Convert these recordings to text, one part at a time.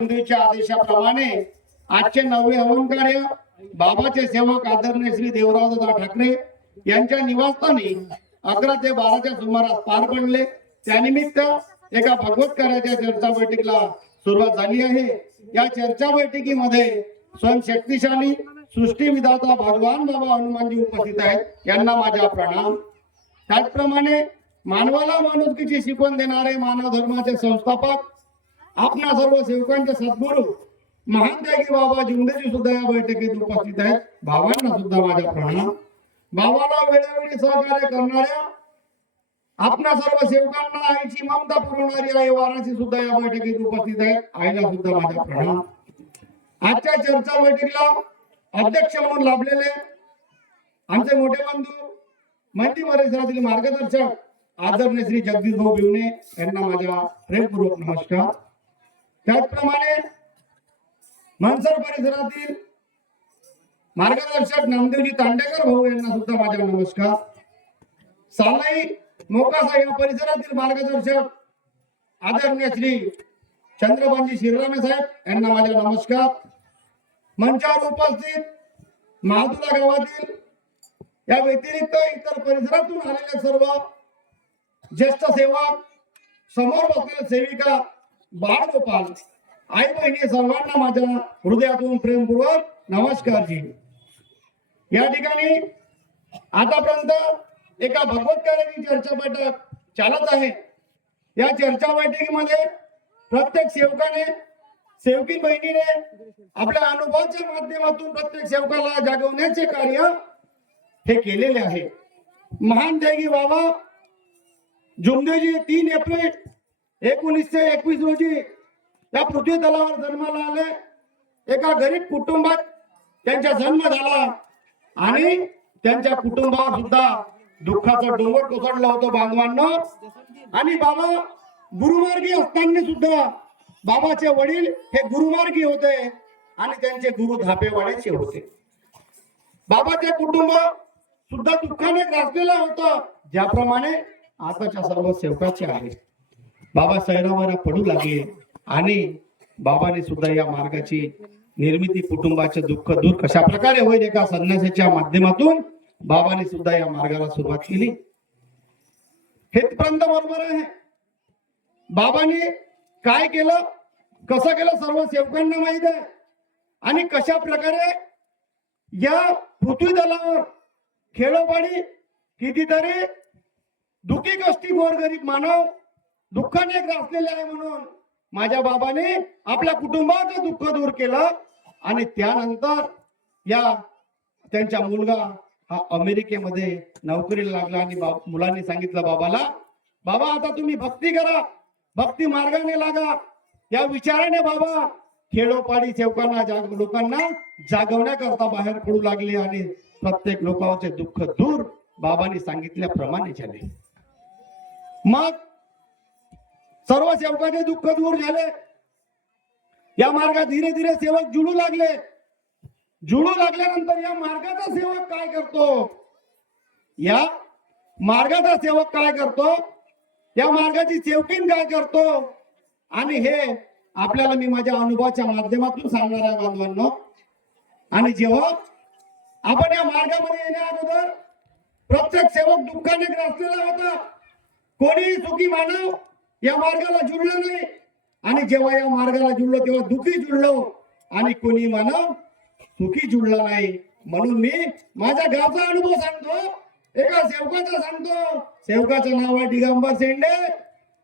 च्या आदेशाप्रमाणे आजचे 9वे हवन कार्य बाबाचे सेवक आदरणीय श्री देवरावदादा ठाकरे यांच्या निवासस्थानी 11 ते 12 च्या सुमारास पार पडले। त्यानिमित्त एका भगवत कार्याच्या चर्चा बैठकीला सुरुवात झाली आहे। या चर्चा बैठकीमध्ये स्वयं शक्तिशाली सृष्टी विधाता भगवान बाबा हनुमानजी उपस्थित आहेत, यांना माझा प्रणाम। त्याचप्रमाणे मानवाला माणुसकीची शिकवण देणारे मानव धर्माचे संस्थापक आपणा सर्व सेवकांचे सद्गुरू महान त्यागी बाबा जुंडेजी सुद्धा या बैठकीत उपस्थित आहेत। बाबांना सुद्धा माझा प्रणाम। बाबाला वेळोवेळी सहकार्य करणाऱ्या आपणा सर्व सेवकांना आईची ममता पुरवणारी आई वाराणसी सुद्धा या बैठकीत उपस्थित आहे, आईला सुद्धा माझा प्रणाम। आजच्या चर्चा बैठकीला अध्यक्ष म्हणून लाभलेले आमचे मोठे बंधू मंडी परिसरातील मार्गदर्शक आदरणीय श्री जगदीश भाऊ बिवणे यांना माझा प्रेमपूर्वक नमस्कार। त्याचप्रमाणे मनसर परिसरातील मार्गदर्शक नामदेवजी तांडेकर भाऊ यांना सुद्धा माझा नमस्कार। सालाई मोकासा या परिसरातील मार्गदर्शक आदरणीय श्री चंद्रबांजी शिररामे साहेब यांना माझा नमस्कार। मंचावर उपस्थित महादुला गावातील या व्यतिरिक्त इतर परिसरातून आलेले सर्व ज्येष्ठ सेवक, समोर बसलेले सेविका, बाळगोपाल, आई बहिणी सर्वांना माझ्या हृदयातून प्रेमपूर्वक नमस्कार जी। या ठिकाणी आतापर्यंत एका भगवत कार्याची चर्चा बैठक चालत आहे। या चर्चा बैठकीमध्ये प्रत्येक सेवकाने, सेवकी बहिणीने आपल्या अनुभवाच्या माध्यमातून प्रत्येक सेवकाला जागवण्याचे कार्य हे केलेले आहे। महान त्यागी बाबा जुमदेजी 3 एप्रिल 1921 रोजी या पृथ्वी तलावर जन्माला आले। एका गरीब कुटुंबात त्यांचा जन्म झाला आणि त्यांच्या कुटुंबावर सुद्धा दुःखाचा डोंगर कोसळला होता बांधवांना। आणि बाबा गुरुमार्गी असताना सुद्धा बाबाचे वडील हे गुरुमार्गी होते आणि त्यांचे गुरु धापेवाड्याचे होते। बाबाचे कुटुंब सुद्धा दुःखाने ग्रासलेला होता, ज्याप्रमाणे आताच्या सर्व सेवकाचे आहे। बाबा सैरावाला पडू लागले आणि बाबाने सुद्धा या मार्गाची निर्मिती, कुटुंबाचे दुःख दूर कशा प्रकारे होईल एका संन्यासाच्या माध्यमातून बाबाने सुद्धा या मार्गाला सुरुवात केली। हे पर्यंत बरोबर आहे। बाबांनी काय केलं, कसं केलं सर्व सेवकांना माहित आहे। आणि कशा प्रकारे या पृथ्वी तलावर खेळोपाडी कितीतरी दुःखी कष्टी गोरगरीब मानव दुःखाने ग्रासलेले आहे, म्हणून माझ्या बाबाने आपल्या कुटुंबाचं दुःख दूर केलं। आणि त्यानंतर या त्यांचा मुलगा हा अमेरिकेमध्ये नोकरीला लागला आणि मुलांनी सांगितलं बाबाला, बाबा आता तुम्ही भक्ती करा, भक्ती मार्गाने लागा। या विचाराने बाबा खेडोपाडी सेवकांना, लोकांना जागवण्याकरता बाहेर पडू लागले आणि प्रत्येक लोकांचे दुःख दूर बाबांनी सांगितल्याप्रमाणे झाले। मग सर्व सेवकाचे दुःख दूर झाले। या मार्गात धीरे धीरे सेवक जुळू लागले। जुळू लागल्यानंतर या मार्गाचा सेवक काय करतो, या मार्गाचा सेवक काय करतो, या मार्गाची सेवकीन काय करतो, आणि हे आपल्याला मी माझ्या अनुभवाच्या माध्यमातून सांगणार आहे बांधवांनो। आणि जेव्हा आपण या मार्गामध्ये येण्या अगोदर प्रत्येक सेवक दुःखाने ग्रासलेला होता, कोणीही सुखी मानव या मार्गाला जुळलं नाही। आणि जेव्हा या मार्गाला जुळलो तेव्हा दुःखी जुळलो आणि कोणी मानव सुखी जुळला नाही। म्हणून मी माझ्या गावचा अनुभव सांगतो, एका सेवकाचा सांगतो। सेवकाचं नाव आहे दिगंबर शेंडे।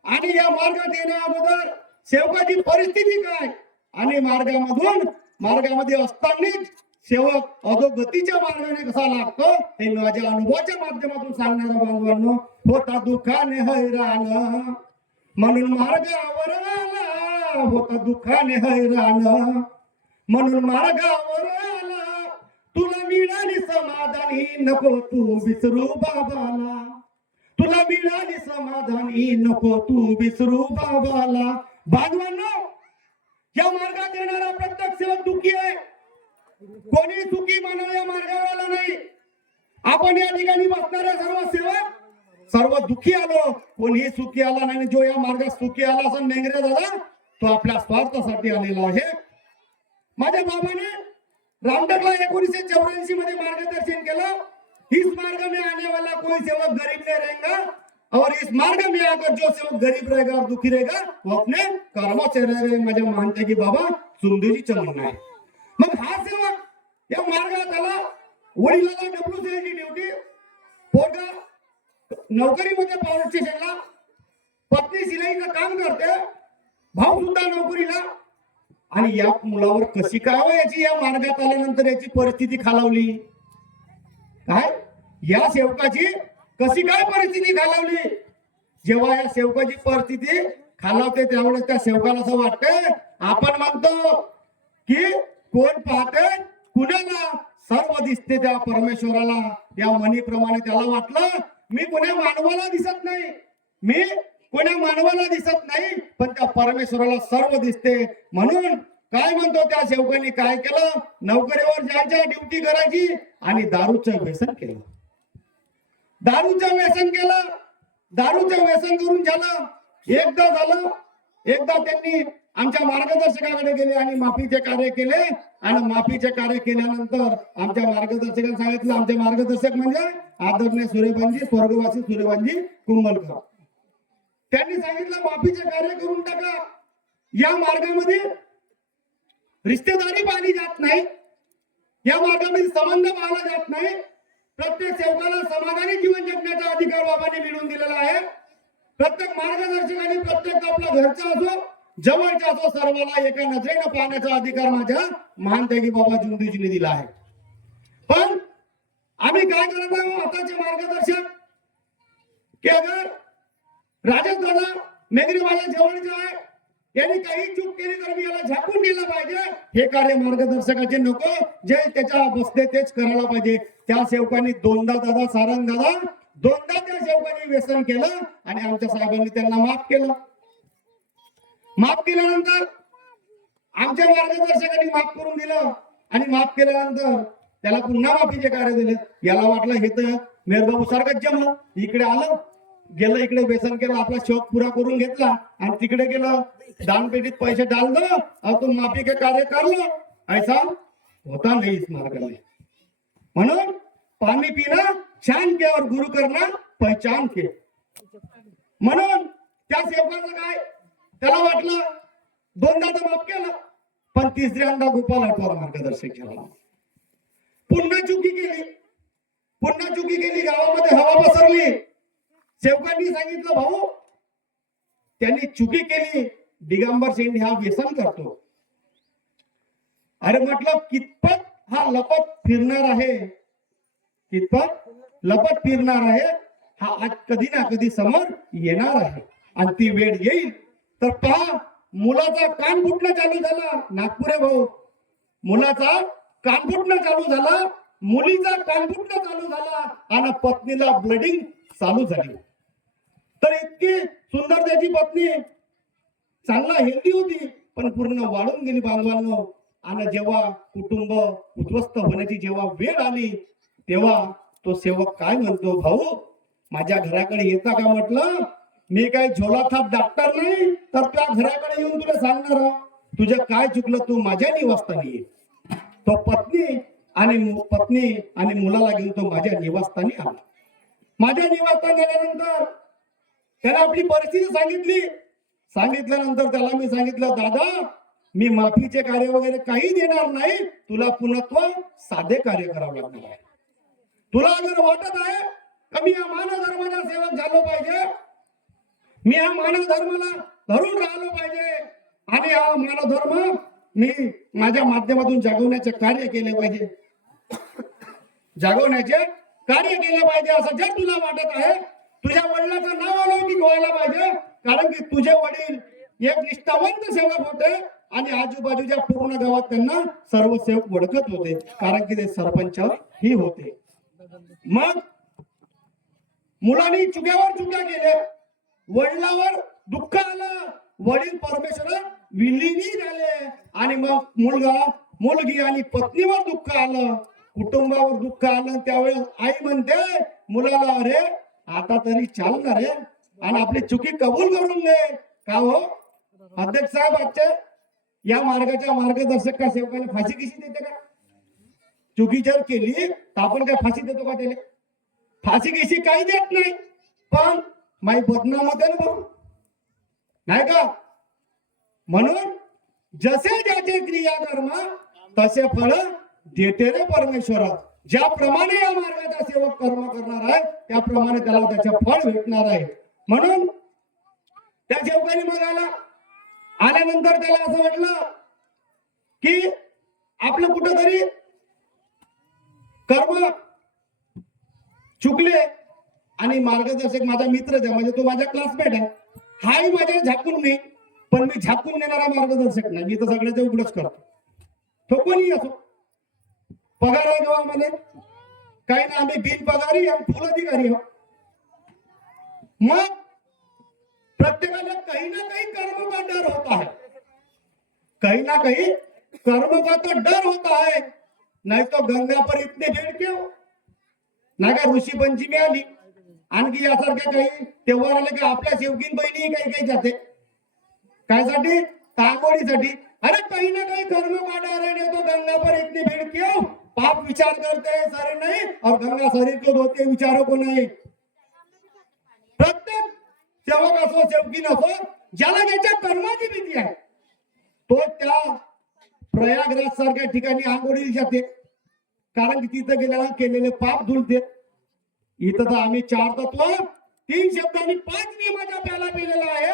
आणि या मार्गात येण्या अगोदर सेवकाची परिस्थिती काय आणि मार्गामध्ये असतानाच सेवक अधोगतीच्या मार्गाने कसा लागतो हे माझ्या अनुभवाच्या माध्यमातून सांगणारा बांधवांनो। होता दुःखाने हैराण म्हणून मार्गावर आला, होता दुःखाने हैराण म्हणून मार्गावर आला, तुला मिळाली समाधानी नको तू विसरू बाबाला, तुला मिळाली समाधानी नको तू विसरू बाबाला। बांधवांनो, या मार्गात येणारा प्रत्येक सेवक दुःखी आहे, कोणी सुखी मानव या मार्गावर आला नाही। आपण या ठिकाणी बसणारे सर्व सेवक सर्व दुःखी आलो, कोणीही सुखी आला नाही। जो या मार्गात सुखी आला असं नेंगरे दादा तो आपल्या स्वार्थासाठी आलेला आहे. माझ्या बाबाने रामटेकला 1984 मध्ये मार्गदर्शन केलं. इस मार्ग में आने वाला कोई सेवक गरीब नहीं रहेगा और इस मार्ग में आकर जो सेवक गरीब रहेगा और दुखी रहेगा वो अपने कर्मों से रहे. माझ्या मानते की बाबा सुंदरीची चमन आहे. मग हा सेवक या मार्गात आला. वडिलाला डब्ल्यूसीची ड्युटी, पोरगा नोकरीमध्ये पॉवर स्टेशनला, पत्नी सिलाईचं काम करते, भाऊ सुद्धा नोकरीला. आणि या मुलावर कशी काय याची या मार्गात आल्यानंतर याची परिस्थिती खालावली. काय या सेवकाची कशी काय परिस्थिती खालावली. जेव्हा या सेवकाची परिस्थिती खालावते त्यावेळेस त्या सेवकाला असं वाटतंय, आपण म्हणतो की कोण पाहते कुणाला, सर्व दिसते त्या परमेश्वराला. या म्हणीप्रमाणे त्याला वाटलं मी कोण्या मानवाला दिसत नाही, मी कोण्या मानवाला दिसत नाही, पण त्या परमेश्वराला सर्व दिसते. म्हणून काय म्हणतो त्या सेवकांनी काय केलं, नोकरीवर जायच्या, ड्युटी करायची आणि दारूचं व्यसन केलं. दारूचं व्यसन केलं. दारूचं व्यसन करून झालं. एकदा झालं, एकदा त्यांनी आमच्या मार्गदर्शकाकडे गेले आणि माफीचे कार्य केले. आणि माफीचे कार्य केल्यानंतर आमच्या मार्गदर्शकांनी सांगितलं, आमचे मार्गदर्शक म्हणजे आदरणीय सूर्यवंशी स्वर्गवासी सूर्यवंशी कुंभलकर, त्यांनी सांगितलं माफीचे कार्य करून टाका. या मार्गामध्ये रिश्तेदारी पाहिली जात नाही, या मार्गामध्ये संबंध पाहिला जात नाही. प्रत्येक सेवकाला समाधानी जीवन जगण्याचा अधिकार बाबांनी मिळवून दिलेला आहे. प्रत्येक मार्गदर्शकाने प्रत्येक आपला घरचा असो जवळचा असो सर्वांना एका नजरेनं पाहण्याचा अधिकार माझ्या महानतेगी बाबा जुंदीजीने दिला आहे. पण आम्ही काय करत आहोत आताचे मार्गदर्शक की अगर राजेश दादा मेघरी माझ्या जवळचे आहे, यांनी काही चूक केली तर मी याला झाकून दिलं पाहिजे, हे कार्य मार्गदर्शकाचे नको. जे त्याच्या बसते तेच करायला पाहिजे. त्या सेवकांनी दोनदा दादा सारंग दादा दोनदा त्या सेवकांनी व्यसन केलं आणि आमच्या साहेबांनी त्यांना माफ केलं. माफ केल्यानंतर आमच्या मार्गदर्शकांनी माफ करून दिलं आणि माफ केल्यानंतर त्याला पुन्हा माफीचे कार्य दिले. याला वाटलं हे तर मेरबाबू सारखंच जमलं, इकडे आलं गेलं, इकडे व्यसन केलं, आपला शौक पुरा करून घेतला आणि तिकडे गेलं दानपेटीत पैसे डाललं और तुम माफी के कार्य कर लो. ऐसा होता नहीं इस मार्ग में. म्हणून पाणी पिना छान के और गुरु करना पहचान के. म्हणून त्या सेवकाचं काय, त्याला वाटलं दोनदा तर माफ केलं, पण तिसऱ्यांदा गोपाल आठवा मार्गदर्शक झाला. पुन्हा चुकी केली, पुन्हा चुकी केली, गावामध्ये हवा पसरली. सेवकांनी सांगितलं भाऊ त्यांनी चुकी केली, दिगंबर शेंडी हा व्यसन करतो. अरे म्हटलं कितपत हा लपत फिरणार आहे, कितपत लपत फिरणार आहे, हा आज कधी ना कधी समोर येणार आहे. आणि ती वेळ येईल तर पहा, मुलाचा कान फुटणं चालू झाला. नागपुरे भाऊ, मुलाचा कान फुटणं चालू झाला, मुलीचा कान फुटणं चालू झाला आणि पत्नीला ब्लिडिंग चालू झाली. तर इतकी सुंदर त्याची पत्नी चांगला हेल्दी होती, पण पूर्ण वाढून गेली बांधवांनो. आणि जेव्हा कुटुंब उद्ध्वस्त होण्याची जेव्हा वेळ आली तेव्हा तो सेवक काय म्हणतो, भाऊ माझ्या घराकडे येता का. म्हटलं मी काही झोलाथाप डॉक्टर नाही तर त्या घराकडे येऊन तुला सांगणार तुझं काय चुकलं, तू माझ्या निवासस्थानी ये. तो पत्नी आणि मुलाला घेऊन तो माझ्या निवासस्थानी आला. माझ्या निवासस्थानी आल्यानंतर त्याला आपली परिस्थिती सांगितली. सांगितल्यानंतर त्याला मी सांगितलं, दादा मी माफीचे कार्य वगैरे काही देणार नाही, तुला पुनत्व साधे कार्य करावं लागणार आहे. तुला अगर वाटत आहे का मी या मानव धर्माचा सेवक झालो पाहिजे, मी या मानव धर्माला धरून राहिलो पाहिजे आणि हा मानव धर्म मी माझ्या माध्यमातून जागवण्याचे कार्य केले पाहिजे, जागवण्याचे कार्य केले पाहिजे असं जर तुला वाटत आहे, तुझ्या वडिलांचं नाव अलौकिक व्हायला पाहिजे. कारण की तुझे वडील एक निष्ठावंत सेवक होते आणि आजूबाजूच्या पूर्ण गावात त्यांना सर्व सेवक ओळखत होते, कारण की ते सरपंच ही होते. मग मुलांनी चुक्यावर चुक्या केल्या, वडिलावर दुःख आलं, वडील परमेश्वर विलीनी झाले आणि मग मुलगी आणि पत्नीवर दुःख आलं, कुटुंबावर दुःख आलं. त्यावेळेस आई म्हणते मुलाला, अरे आता तरी चालणार रे आणि आपली चुकी कबूल करून दे. का हो, अध्यक्ष साहेब आजच्या या मार्गाच्या मार्गदर्शक का सेवकाला फाशी कशी देते का? चुकी जर केली तर आपण काय फाशी देतो का त्याला? फाशी कशी काही देत नाही, पण माई बदनाम होते ना भाऊ, नाही का? म्हणून जसे ज्याचे क्रियाकर्म तसे फळ देते रे परमेश्वरा. ज्याप्रमाणे या मार्गाचा सेवक कर्म करणार आहे त्याप्रमाणे त्याला त्याचे फळ भेटणार आहे. म्हणून त्या सेवकाने मग आल्यानंतर त्याला असं वाटलं की आपलं कुठंतरी कर्म चुकले आणि मार्गदर्शक माझा मित्रच आहे, म्हणजे तो माझा क्लासमेट आहे, हाही माझ्या झाकून नाही, पण मी झाकून देणारा मार्गदर्शक नाही. मी तर सगळ्याच्या उघडच करतो, तो कोणी असो. पगार आहे गावामध्ये काही ना, आम्ही बिन पगारी आणि फुल अधिकारी आहोत. मग प्रत्येकाला काही ना काही कर्म का डर होता है, काही ना काही कर्म का तो डर होता है. नाही तो गंगा पर इतने भीड़ क्यों? नाही का ऋषी पंचमी आली, आणखी यासारख्या काही तेव्हार आले की आपल्या सेवकीन बहिणी काही काही जाते कायसाठी? तांगोळीसाठी. अरे काही ना काही कर्म का डर है, तो गंगा पर इतनी भीड़ क्यों? पाप विचार करते हैं सारे नहीं, और गंगा शरीर को धोते विचारों को नहीं. प्रत्येक सेवक असो सेवकीन असो, ज्याला ज्याच्या कर्माची भीती आहे तो त्या प्रयागराज सारख्या ठिकाणी आंघोळीला जाते, कारण की तिथं गेल्याला केलेले पाप धुलते. इथं तर आम्ही 4 तत्व 3 शब्दांनी 5 नियमाचा प्याला पिलेला आहे,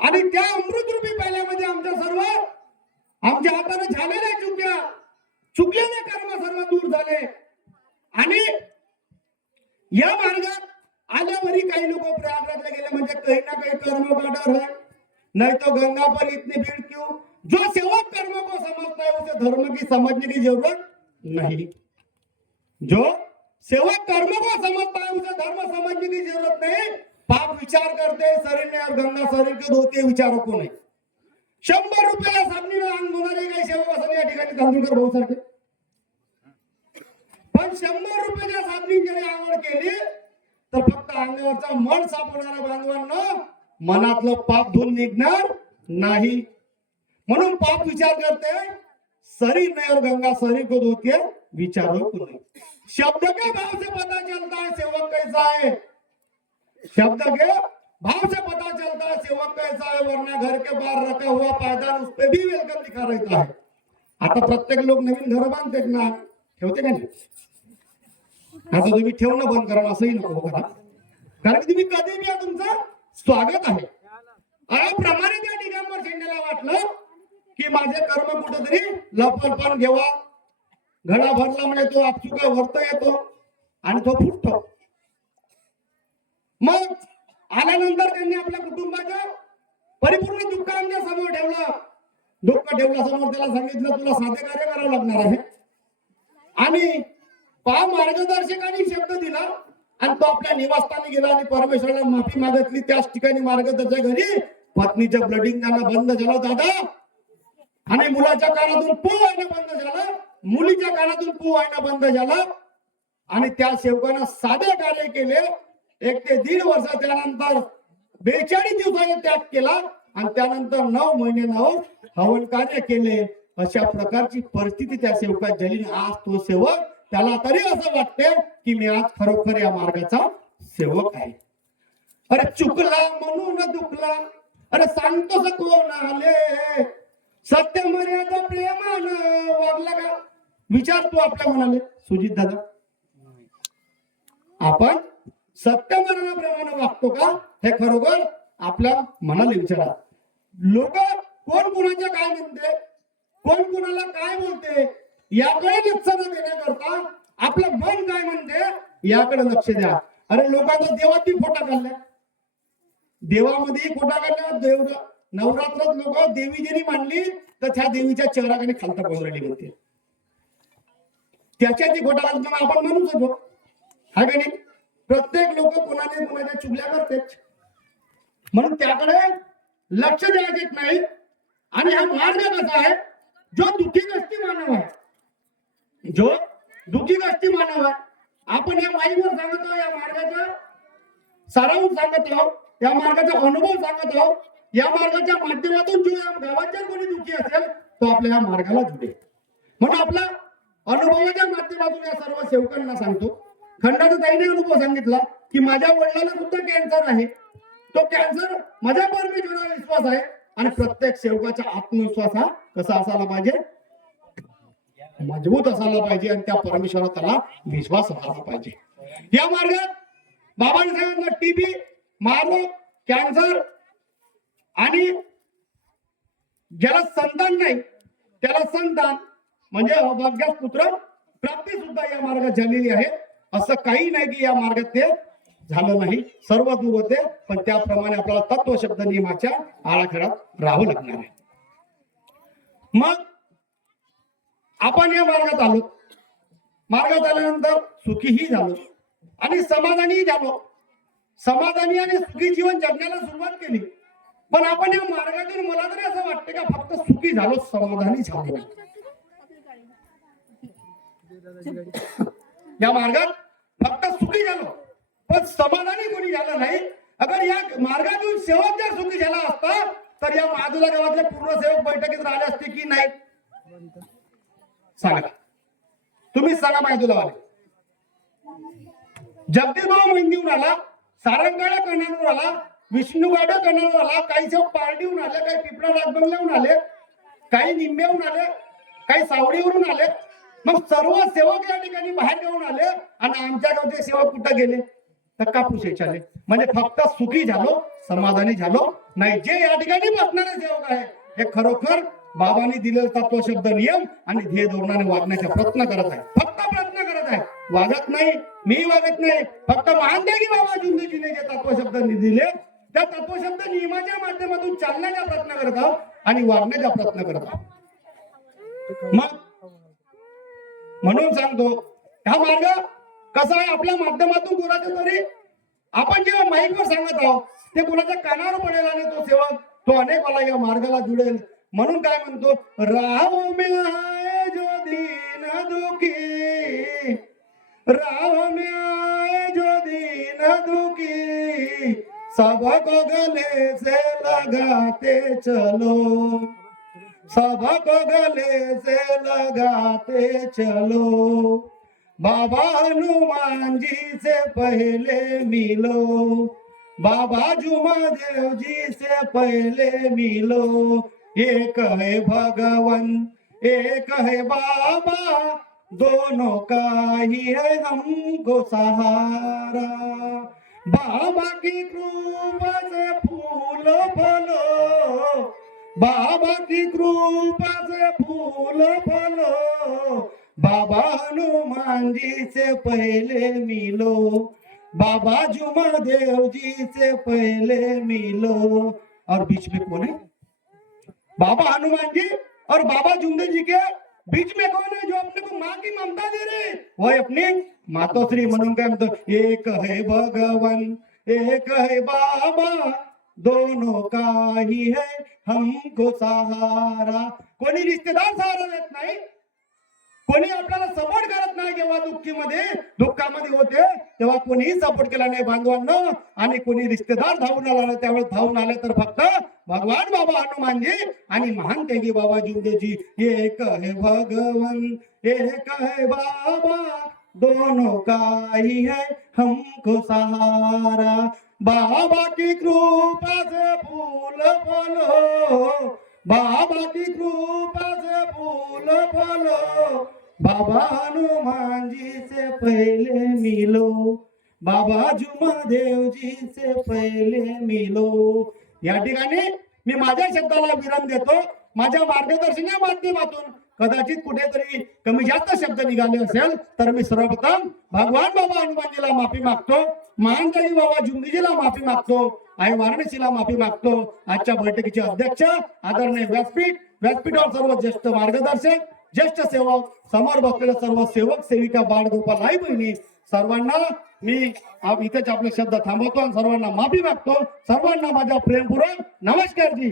आणि त्या अमृतरूपी प्याल्यामध्ये आमच्या हाताने झालेल्या चुकलेले कर्म सर्व दूर झाले. आणि या मार्गात आल्यावरही काही लोक प्रयागराजला गेले म्हणजे काही ना काही कर्म का डर है, नहीं तो गंगा पर इतनी भीड़ क्यों? जो सेवक कर्म को समझता है उसे धर्म की समझने की जरूरत नहीं. जो सेवक कर्म को समझता है उसे धर्म समझने की जरूरत नहीं. पाप विचार करते शरीर ने, और गंगा शरीर के धोते विचारों को नहीं. 100 रुपयाला साबणीनं अंग धुणारे काही सेवक असं या ठिकाणी तांदूळकर भाऊ सारखे, पण 100 रुपयाच्या साबणीने जरी आंघोळ केली तर फक्त अंगावरचा मळ साफ होणाऱ्या बांधवांना मनातलं पाप धुवून निघणार नाही. म्हणून पाप विचार करते शरीर नहीं, और गंगा शरीर को धोती है विचारों को नहीं. शब्द के भाव से पता चलता है सेवक कैसा है, शब्द के भाव से पता चलता है सेवक कैसा है, वरना घर के बाहर रखा हुआ पायदान उस पे भी वेलकम लिखा रहता है. आता प्रत्येक लोक नवीन घर बांधते ना, ठेवते का नाही? आता तुम्ही ठेवणं बंद करा, असंही नको करा, कारण की तुम्ही कधी बी तुमचं स्वागत आहे. याप्रमाणे त्या दिगंबर शेंडेला वाटलं की माझे कर्म कुठेतरी लपलपण घेवा, घडा भरला म्हणजे तो आपचुका वरत येतो आणि तो फुटतो. मग आल्यानंतर त्यांनी आपल्या कुटुंबाचं परिपूर्ण दुःख आमच्या समोर ठेवलं. दुःख ठेवलं समोर, त्याला सांगितलं तुला साधे कार्य करावं लागणार आहे. आणि मार्गदर्शकाने शब्द दिला आणि तो आपल्या निवासस्थानी गेला आणि परमेश्वराला माफी मागितली. त्याच ठिकाणी मार्गदर्शक घरी पत्नीचं ब्लडिंग जाणं बंद झालं दादा, आणि मुलाच्या कानातून पू वाहणं बंद झालं, मुलीच्या कानातून पू वाहणं बंद झालं. आणि त्या सेवकानं साधे कार्य केले. 1 ते 1.5 वर्ष, त्यानंतर 42 दिवसाने त्याग केला आणि त्यानंतर 9 महिने हवन कार्य केले. अशा प्रकारची परिस्थिती त्या सेवकात झाली. आज तो सेवक, त्याला तरी असं वाटते की मी आज खरोखर या मार्गाचा सेवक आहे. अरे चुकला म्हणून दुखला, अरे सांगतोस कोण आले, सत्य मर्यादा प्रेमानं वागला का? विचार तू आपल्या मनाले सुजित दादा, आपण सत्य मर्यादा प्रेमानं वागतो का? हे खरोखर आपल्या मनाला विचारा. लोक कोण कुणाच्या काय म्हणते, कोण कुणाला काय बोलते याकडे लक्ष न देण्याकरता आपलं मन काय म्हणते याकडे लक्ष द्या. अरे लोकांचा देवात खोटा काढलाय, देवामध्ये खोटा काढला. देव नवरात्रात लोक देवी जरी मांडली तर त्या देवीच्या चेहऱ्याकडे खालता पसरली होते, त्याच्या ती खोटा काढताना आपण म्हणू शकतो हा का नाही? प्रत्येक लोक कोणाने कोणाच्या चुगल्या करतेच, म्हणून त्याकडे लक्ष द्यायचे नाही. आणि हा मार्ग कसा आहे, जो दुःखी कष्टी मानव आहे, जो दुःखी कष्टी मानव आहे, आपण या माईवर सांगतो, या मार्गाचा सारांश सांगत आहोत, या मार्गाचा अनुभव सांगत आहोत. या मार्गाच्या माध्यमातून जो या गावात जर कोणी दुःखी असेल तो आपल्या या मार्गाला जुडेल. म्हणून आपला अनुभवाच्या माध्यमातून या सर्व सेवकांना सांगतो. खंडाचा ताईने अनुभव सांगितला की माझ्या वडिलांना सुद्धा कॅन्सर आहे. तो कॅन्सर माझ्या परमेश्वरावर विश्वास आहे आणि प्रत्येक सेवकाचा आत्मविश्वास हा कसा असायला पाहिजे, मजबूत असायला पाहिजे आणि त्या परमेश्वरावर त्याला विश्वास असायला पाहिजे. या मार्गात बाबांनी सांगितलं टीबी, महारोग, कॅन्सर आणि ज्याला संतान नाही त्याला संतान म्हणजे अभाग्यास पुत्र प्राप्ती सुद्धा या मार्गात झालेली आहे. असं काही नाही की या मार्गात ते झालं नाही, सर्व दूर होते. पण त्याप्रमाणे आपल्याला तत्वशब्द नियमाच्या आराखड्यात राहावं लागणार आहे. मग आपण या मार्गात आलो. मार्गात आल्यानंतर सुखीही झालो आणि समाधानीही झालो. समाधानी आणि सुखी जीवन जगण्याला सुरुवात केली. पण आपण या मार्गातून मला तरी असं वाटतं का फक्त सुखी झालो, समाधानी झालो. या मार्गात फक्त सुखी झालो पण समाधानी कोणी झालं नाही. अगर या मार्गातून सेवक जर सुखी झाला असता तर या माधुला गावातले पूर्ण सेवक बैठकीत राहिले असते की नाही सांगा. तुम्हीच सांगा. माधुला वाले जगदीशभाऊ महिंदीहून आला, सारंगाळा कणानूर आला, विष्णुगाडा कणानूर आला, काही सेवक पारडीहून आले, काही पिपळा राजबंगल्याहून आले, काही निंब्याहून आले, काही सावडीवरून आले. मग सर्व सेवक या ठिकाणी बाहेर येऊन आले आणि आमच्या गावचे सेवक कुठं गेले तर कापूस आले. म्हणजे फक्त सुखी झालो, समाधानी झालो नाही. जे या ठिकाणी बसणारे सेवक आहे हे खरोखर बाबांनी दिलेला तत्वशब्द नियम आणि ध्येय धोरणाने वागण्याचा प्रयत्न करत आहे. फक्त प्रयत्न करत आहे, वागत नाही, मी वागत नाही. फक्त मान द्या की बाबा जुंदेजीने जे तत्वशब्द दिले त्या तत्वशब्द नियमाच्या माध्यमातून चालण्याचा प्रयत्न करत आहोत आणि वागण्याचा प्रयत्न करत आहोत. मग म्हणून सांगतो हा मार्ग कसा आहे आपल्या माध्यमातून कोणाच्या तरी आपण जेव्हा माईकवर सांगत आहोत ते कोणाच्या कानावर पडेल आणि तो सेवक तो अनेक वाला या मार्गाला जुडेल. म्हणून काय म्हणतो, राव में आए जो दीन दुखी, राव में आए जो दीन दुखी, सबको गले से लगाते चलो, सबको गले से लगाते चलो, बाबा हनुमान जी से पहले मिलो, बाबा जुमादेव जी से पहले मिलो, एक है भगवन एक है बाबा, दोनों का ही है हमको सहारा, बाबा की कृपा से फूल फलो, बाबा की कृपा से फूल फलो, बाबा हनुमान जी से पहले मिलो, बाबा जुमादेव जी से पहले मिलो. और बीच में कौन है? बाबा हनुमान जी और बाबा जुमदे जी के बीच में कौन है जो अपने को माँ की ममता दे रहे? वो है अपनी मातोश्री. म्हणून काय म्हणतो, एक है भगवन एक है बाबा, दोनों का ही है हमको सहारा. कोणी रिश्तेदार सहारा देत नाही, कोणी आपल्याला सपोर्ट करत नाही. जेव्हा दुःखामध्ये होते तेव्हा कोणीही सपोर्ट केला नाही बांधवांना. आणि कोणी रिश्तेदार धावून आला त्यावेळेस धावून आले तर फक्त भगवान बाबा हनुमानजी आणि महान तेगी बाबा जुंदेजी. एक है भगवन एक है बाबा, दोनों का ही है हमको सहारा, बाबा की कृपा से फूल फलो, बाबा की कृपा से फूल फलो, बाबा हनुमान जी से पहले मिलो, बाबा जुमादेव जी से पहले मिलो. या ठिकाणी मी माझ्या शब्दाला विराम देतो. माझ्या मार्गदर्शना माध्यमातून कदाचित कुठेतरी कमी जास्त शब्द निघाले असेल तर मी सर्वप्रथम भगवान बाबा हनुमानजीला माफी मागतो, महानजी बाबा जुंदीजीला माफी मागतो आणि वाराणसीला माफी मागतो. आजच्या बैठकीचे अध्यक्ष आदरणीय व्यासपीठावर सर्व ज्येष्ठ मार्गदर्शक ज्येष्ठ सेवक, समोर बसलेले सर्व सेवक सेविका, बाळगोपाल आई बहिणी सर्वांना मी इथेच आपले शब्द थांबवतो आणि सर्वांना माफी मागतो. सर्वांना माझा प्रेमपूर्वक नमस्कार जी.